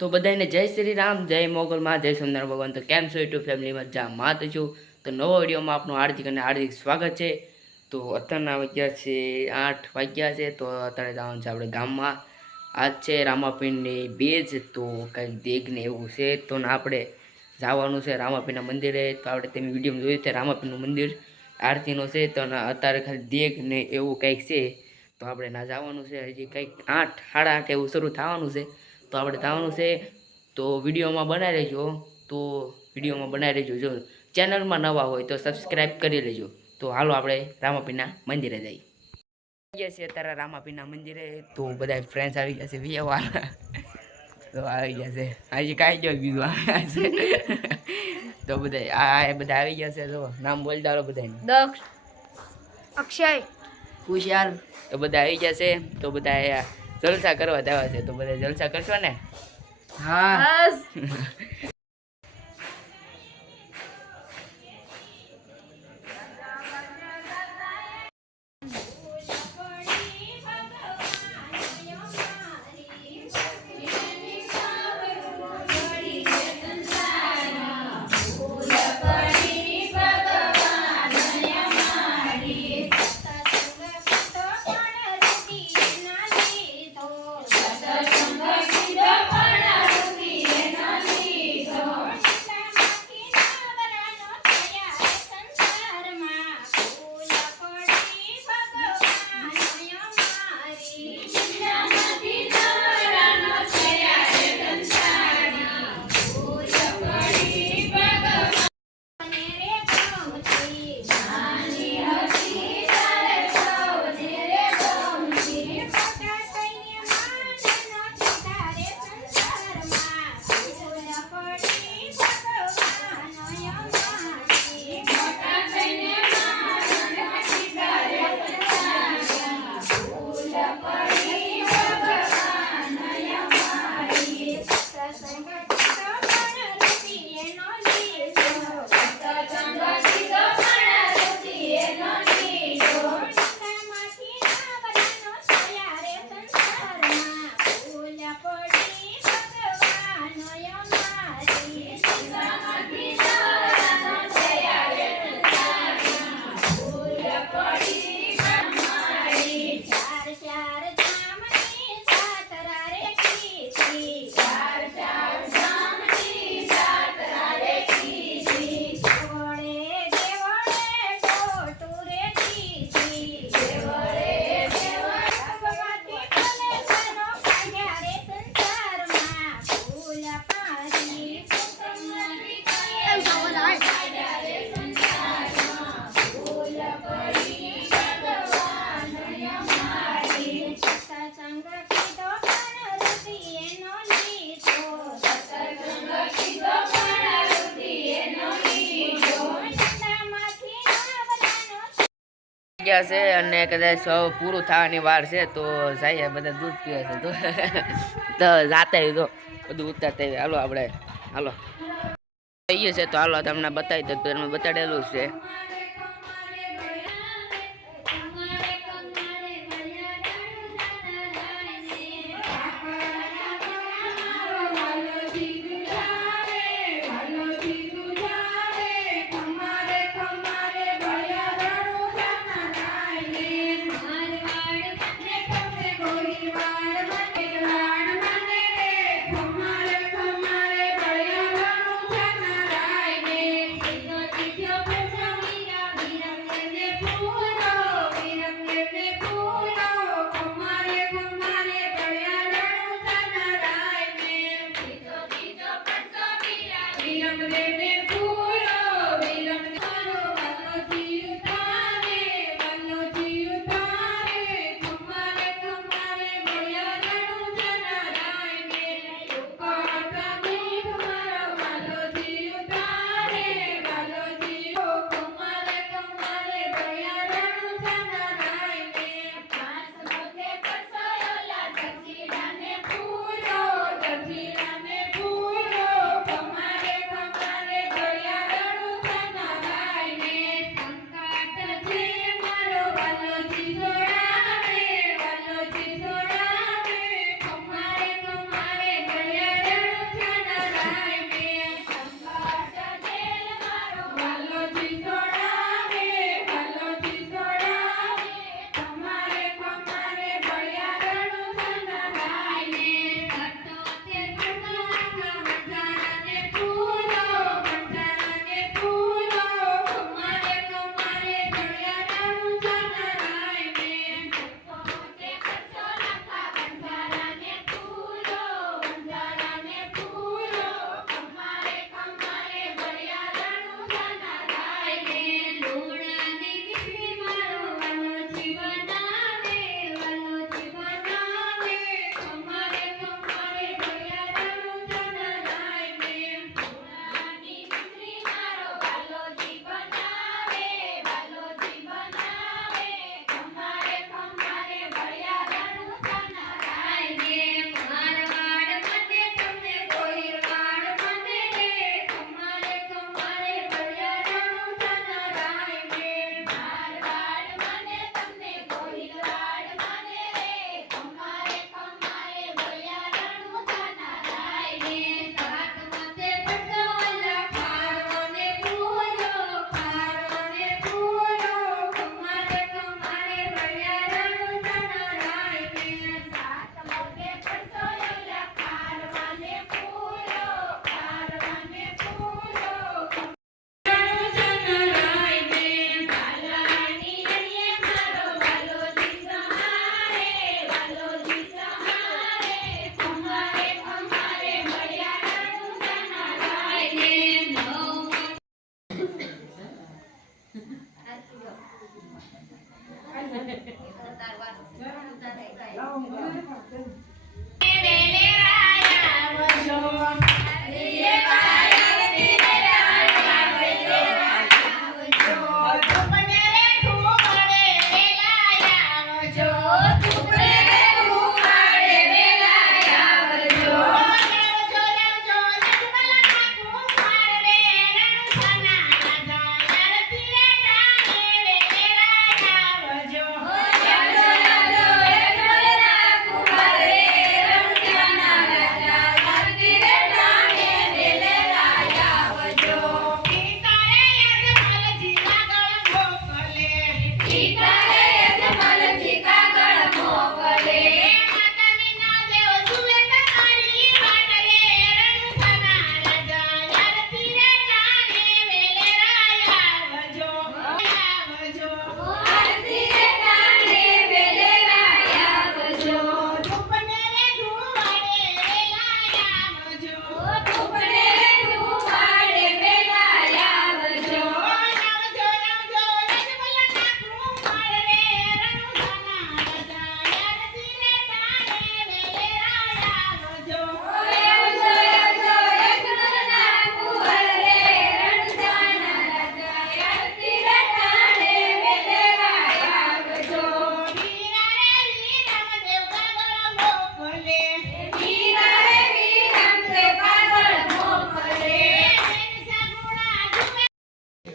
તો બધાને જય શ્રી રામ, જય મોગલમાં, જય સુંદર ભગવાન. તો કેમ છો યુટ્યુબ ફેમિલીમાં? જ્યાં માત છું. તો નવો વિડીયોમાં આપનું હાર્દિક અને હાર્દિક સ્વાગત છે. તો અત્યારના વાગ્યા છે 8 વાગ્યા છે. તો અત્યારે જવાનું છે આપણે ગામમાં. આજ છે રામાપીરની બેજ. તો કંઈક દેખને એવું છે. તો આપણે જવાનું છે રામાપીરના મંદિરે. તો આપણે તેની વિડીયોમાં જોયું છે રામાપીરનું મંદિર આરતીનો છે. તો અત્યારે ખાલી દેખ ને એવું કંઈક છે. તો આપણે ના જવાનું છે. હજી કંઈક 8 સાડા 8 એવું શરૂ થવાનું છે. તો આપણે જવાનું છે. તો વિડીયોમાં બનાવી લેજો. તો વિડીયોમાં બનાવી લેજો. જો ચેનલમાં નવા હોય તો સબસ્ક્રાઈબ કરી લેજો. તો હાલો આપણે રામાપીરના મંદિરે જઈએ. ગયા છીએ અત્યારે રામાપીરના મંદિરે. તો બધા ફ્રેન્ડ્સ આવી ગયા છે વિયાવાળા. તો આવી ગયા છે હજી કાંઈ જો બીજું આવ્યા છે. તો બધા બધા આવી ગયા છે. જો નામ બોલ દાડો બધા દક્ષ, અક્ષય, ખુશહાલ. તો બધા આવી ગયા છે. તો બધા જલસા કરવા દેવા છે. તો બધા જલસા કરશો ને? હા. ગયા છે અને કદાચ પૂરું થવાની વાર છે. તો જઈએ બધા દૂધ પીવે છે. તો જાતે તો બધું ઉતારતા હાલો આપણે હાલો જઈએ છે. તો હાલો તમને બતાવી દો. તમે બતાડેલું છે.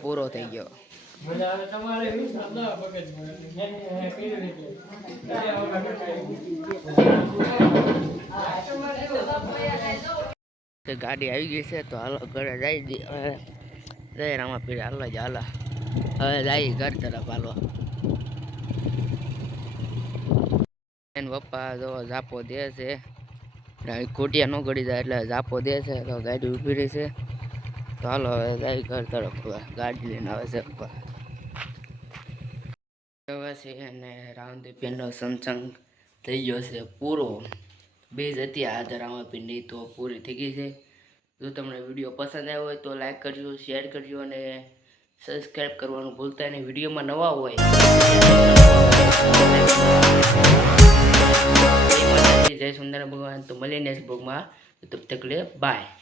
પૂરો થઈ ગયો. ગાડી આવી ગઈ છે તો હાલો ઘરે જઈ જય રામાપીર હાલો જ હાલો હવે જાય ઘર તરફ હાલો. એના પપ્પા જો ઝાપો દે છે, ખોટિયા ન ગળી જાય એટલે ઝાપો દે છે તો ગાડી ઊભી રહી છે તો હાલો હવે જાય ઘર તરફ. ગાડી લઈને આવે છે પપ્પા. હવે છે અને રામદેવપીરનો સત્સંગ થઈ ગયો છે પૂરો. બેઝ હતી આજે રામાપીરની તો પૂરી થઈ ગઈ છે. જો તમને વિડીયો પસંદ આવ્યો હોય તો લાઈક કરજો, શેર કરજો અને સબસ્ક્રાઈબ કરવાનું ભૂલતા નહીં. વિડીયોમાં નવા હોય જય સુંદર ભગવાન. તો મળીએ નેક્સ્ટ બ્લોગમાં. તબ તક લે બાય.